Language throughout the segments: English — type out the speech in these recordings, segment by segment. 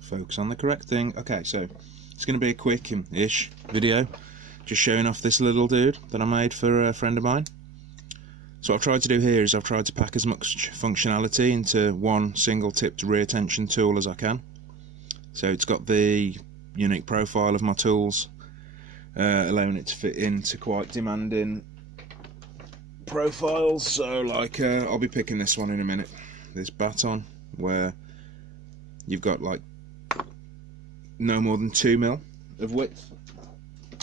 Focus on the correct thing. Okay, so it's going to be a quick-ish video, just showing off this little dude that I made for a friend of mine. So what I've tried to do here is I've tried to pack as much functionality into one single tipped rear tension tool as I can. So it's got the unique profile of my tools, allowing it to fit into quite demanding profiles. So like I'll be picking this one in a minute, this baton, where you've got like no more than 2 mil of width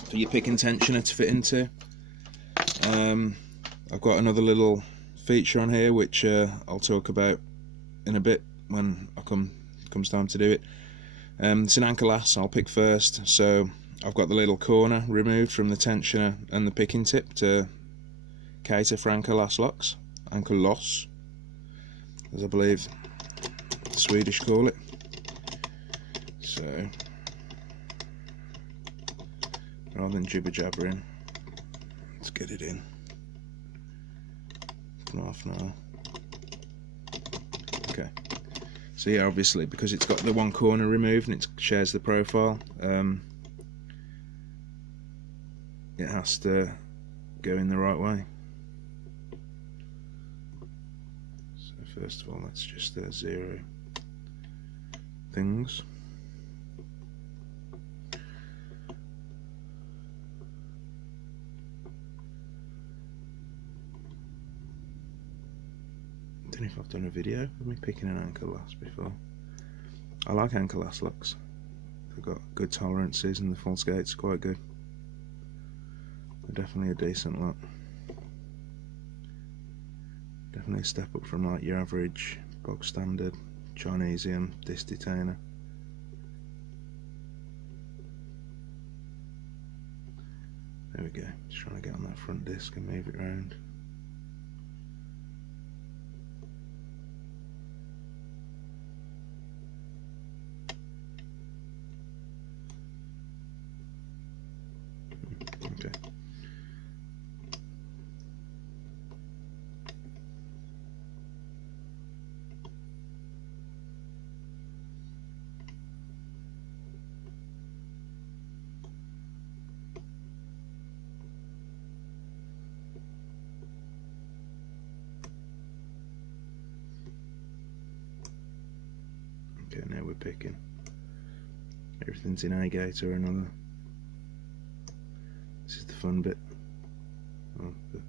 for your pick and tensioner to fit into. I've got another little feature on here which I'll talk about in a bit when comes time to do it. It's an anchor lass I'll pick first. So I've got the little corner removed from the tensioner and the picking tip to cater for anchor lass locks, anchor loss, as I believe the Swedish call it. So rather than jibber jabbering, let's get it in. Half now. Okay, so yeah, obviously because it's got the one corner removed and it shares the profile, it has to go in the right way. So first of all, let's just zero things. I don't know if I've done a video of me picking an anchor lass before. I like anchor lass locks. They've got good tolerances and the false gate's quite good. They're definitely a decent lock. Definitely a step up from like your average bog standard Chinesium disc detainer. There we go. Just trying to get on that front disc and move it around. Okay. Okay, now we're picking. Everything's in a gate or another. This is the fun bit, or the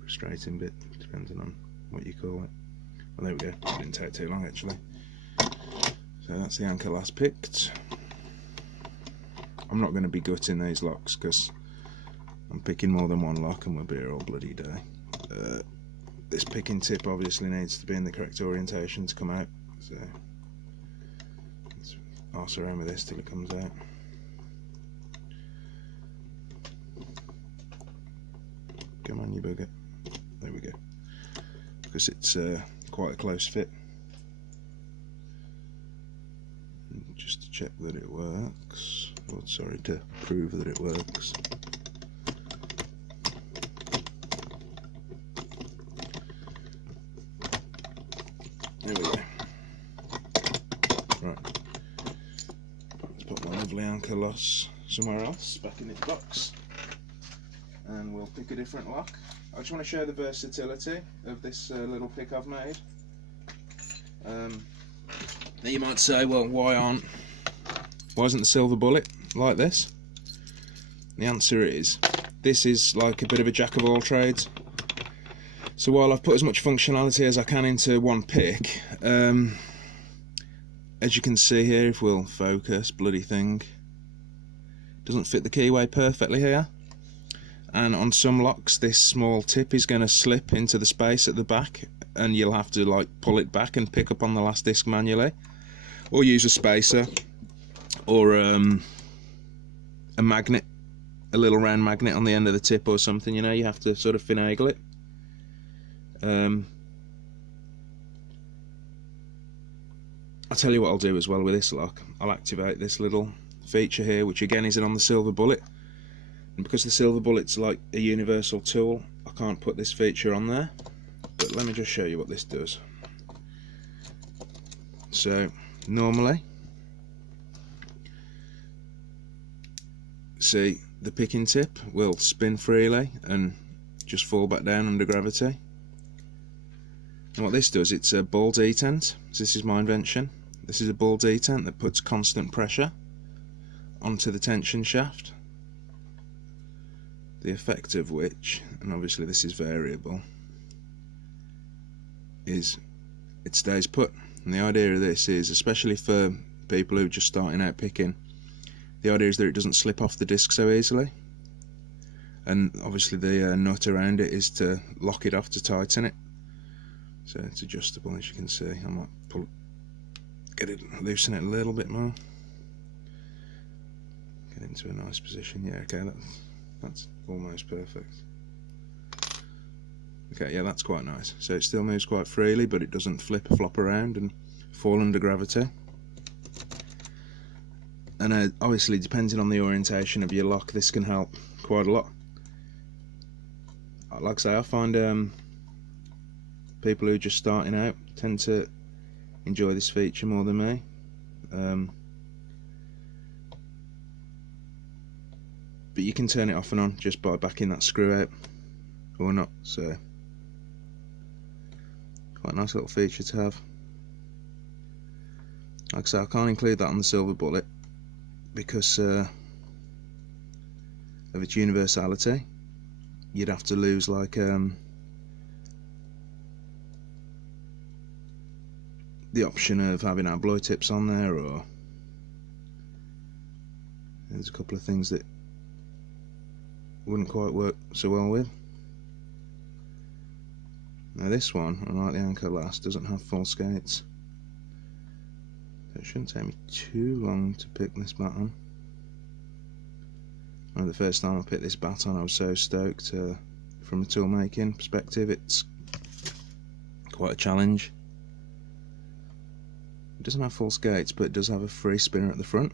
frustrating bit, depending on what you call it. Well, there we go. It didn't take too long actually. So that's the anchor lass picked. I'm not going to be gutting these locks because I'm picking more than one lock and we'll be here all bloody day. This picking tip obviously needs to be in the correct orientation to come out. So let's arse around with this till it comes out. Come on, you bugger. There we go. Because it's quite a close fit. And just to check that it works. Well, sorry, to prove that it works. There we go. Right. Let's put my lovely anchor loss somewhere else, back in its box. And we'll pick a different lock. I just want to show the versatility of this little pick I've made. Now you might say, well, why isn't the silver bullet like this? The answer is, this is like a bit of a jack of all trades. So while I've put as much functionality as I can into one pick, as you can see here, if we'll focus, bloody thing, doesn't fit the keyway perfectly here. And on some locks this small tip is going to slip into the space at the back and you'll have to like pull it back and pick up on the last disc manually, or use a spacer or a magnet, a little round magnet on the end of the tip or something, you know, you have to sort of finagle it. I'll tell you what I'll do as well with this lock. I'll activate this little feature here, which again isn't on the silver bullet. And because the silver bullet's like a universal tool, I can't put this feature on there. But let me just show you what this does. So normally see the picking tip will spin freely and just fall back down under gravity. And what this does, it's a ball detent. So this is my invention. This is a ball detent that puts constant pressure onto the tension shaft, the effect of which, and obviously this is variable, is it stays put. And the idea of this is, especially for people who are just starting out picking, the idea is that it doesn't slip off the disc so easily. And obviously the nut around it is to lock it off, to tighten it. So it's adjustable, as you can see. I might loosen it a little bit more. Get into a nice position. Yeah, okay, that's almost perfect. Okay, yeah, that's quite nice. So it still moves quite freely, but it doesn't flop around and fall under gravity. And obviously, depending on the orientation of your lock, this can help quite a lot. Like I say, I find people who are just starting out tend to enjoy this feature more than me. But you can turn it off and on just by backing that screw out or not. So quite a nice little feature to have. Like I say, I can't include that on the silver bullet because of its universality. You'd have to lose like the option of having alloy tips on there, or there's a couple of things that wouldn't quite work so well with. Now this one, unlike the Anchor Last, doesn't have full skates, so it shouldn't take me too long to pick this bat on. The first time I picked this bat on, I was so stoked. From a tool making perspective, it's quite a challenge. It doesn't have full skates, but it does have a free spinner at the front.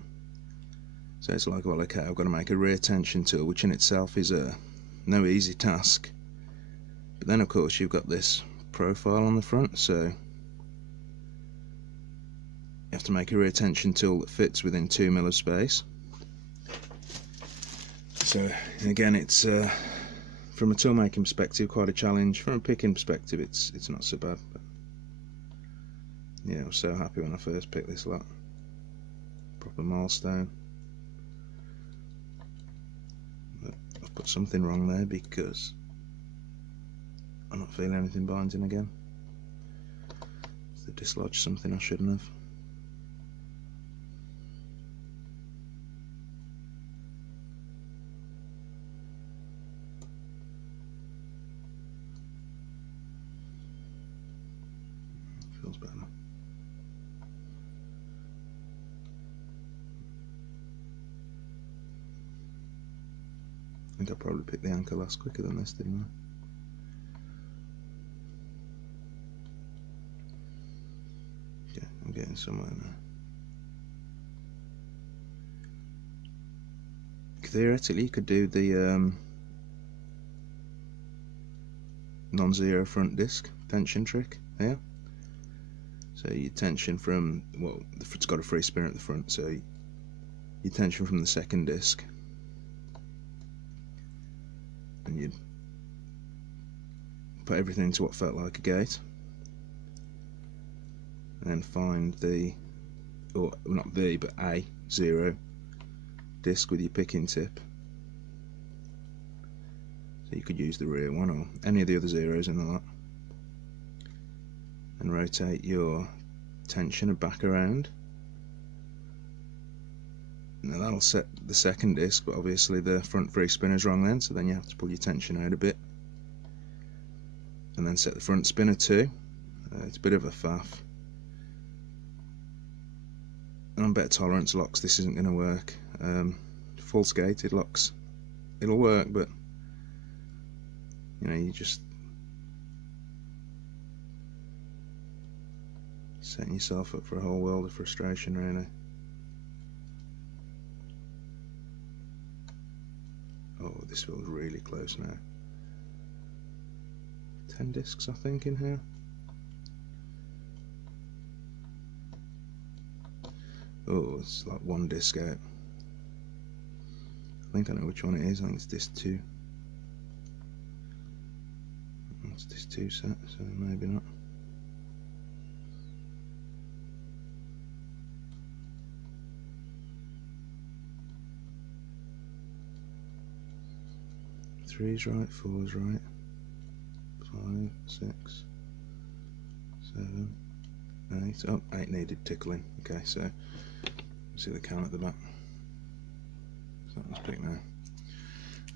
So it's like, well, okay, I've got to make a rear tension tool, which in itself is no easy task. But then of course you've got this profile on the front, so you have to make a rear tension tool that fits within 2 mm of space. So again, it's from a tool making perspective quite a challenge. From a picking perspective, it's not so bad. But yeah, I was so happy when I first picked this lot. Proper milestone. But I've put something wrong there because I'm not feeling anything binding again. So I dislodged something I shouldn't have. Feels better. I think I probably picked the Anchor Last quicker than this, didn't I? Yeah, I'm getting somewhere now. Theoretically, you could do the non-zero front disc tension trick here. So you tension from, well, it's got a free spinner at the front, so you tension from the second disc, and you'd put everything into what felt like a gate, and then find the, or not the, but a zero disc with your picking tip. So you could use the rear one or any of the other zeros in the lot, and rotate your tensioner back around. Now that'll set the second disc, but obviously the front free spinner's wrong then, so then you have to pull your tension out a bit, and then set the front spinner too. It's a bit of a faff. And on better tolerance locks this isn't going to work. Full skated locks, it'll work, but you know, you just setting yourself up for a whole world of frustration, really. Oh, this feels really close now. 10 discs, I think, in here. Oh, it's like one disc out. think I know which one it is. I think it's this 2. It's this 2 set, so maybe not. Three's right, 4's right, 5, 6, 7, 8. Oh, 8 needed tickling. Okay, so see the count at the back. So let's pick now.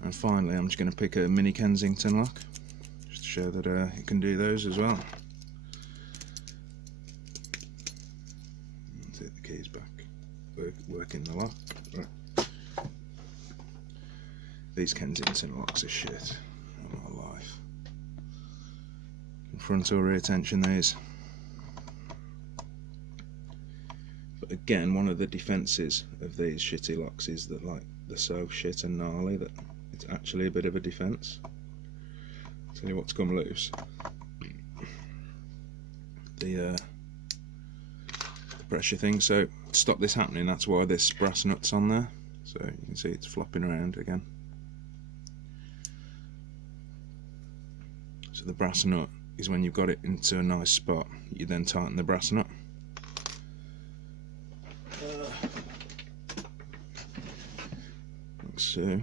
And finally, I'm just going to pick a mini Kensington lock, just to show that it can do those as well. Take the keys back, working the lock. Right. These Kensington locks are shit. I'm not alive. Front or rear tension these. But again, one of the defences of these shitty locks is that, like, they're so shit and gnarly that it's actually a bit of a defence. Tell you what's come loose. The pressure thing. So to stop this happening, that's why this brass nut's on there. So you can see it's flopping around again. So the brass nut is when you've got it into a nice spot, you then tighten the brass nut. Like so.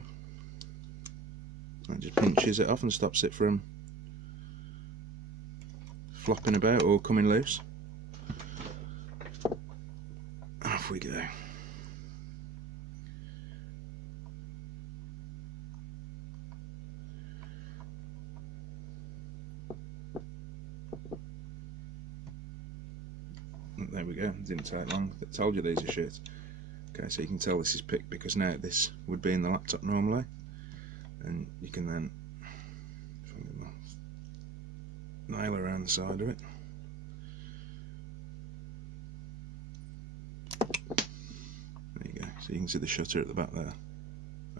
That just pinches it off and stops it from flopping about or coming loose. And off we go. There we go, didn't take long. I told you these are shit. Okay, so you can tell this is picked because now this would be in the laptop normally, and you can then nail around the side of it. There you go, so you can see the shutter at the back there,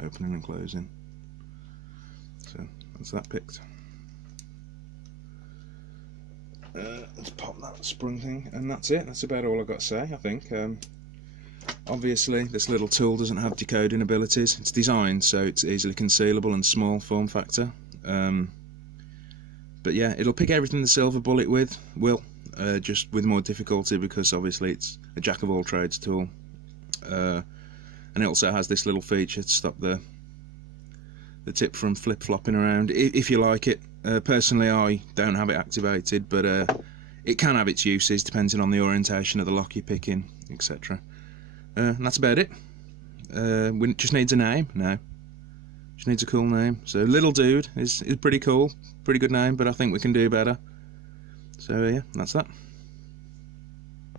opening and closing. So that's that picked. Let's pop that sprung thing, and that's it. That's about all I've got to say, I think. Obviously, this little tool doesn't have decoding abilities. It's designed so it's easily concealable and small form factor. But yeah, it'll pick everything the silver bullet will, just with more difficulty because obviously it's a jack of all trades tool. And it also has this little feature to stop the tip from flip-flopping around, if you like it. Personally, I don't have it activated, but it can have its uses depending on the orientation of the lock you're picking, etc. And that's about it. Just needs a name now. Just needs a cool name. So Little Dude is pretty cool, pretty good name, but I think we can do better. So yeah, that's that.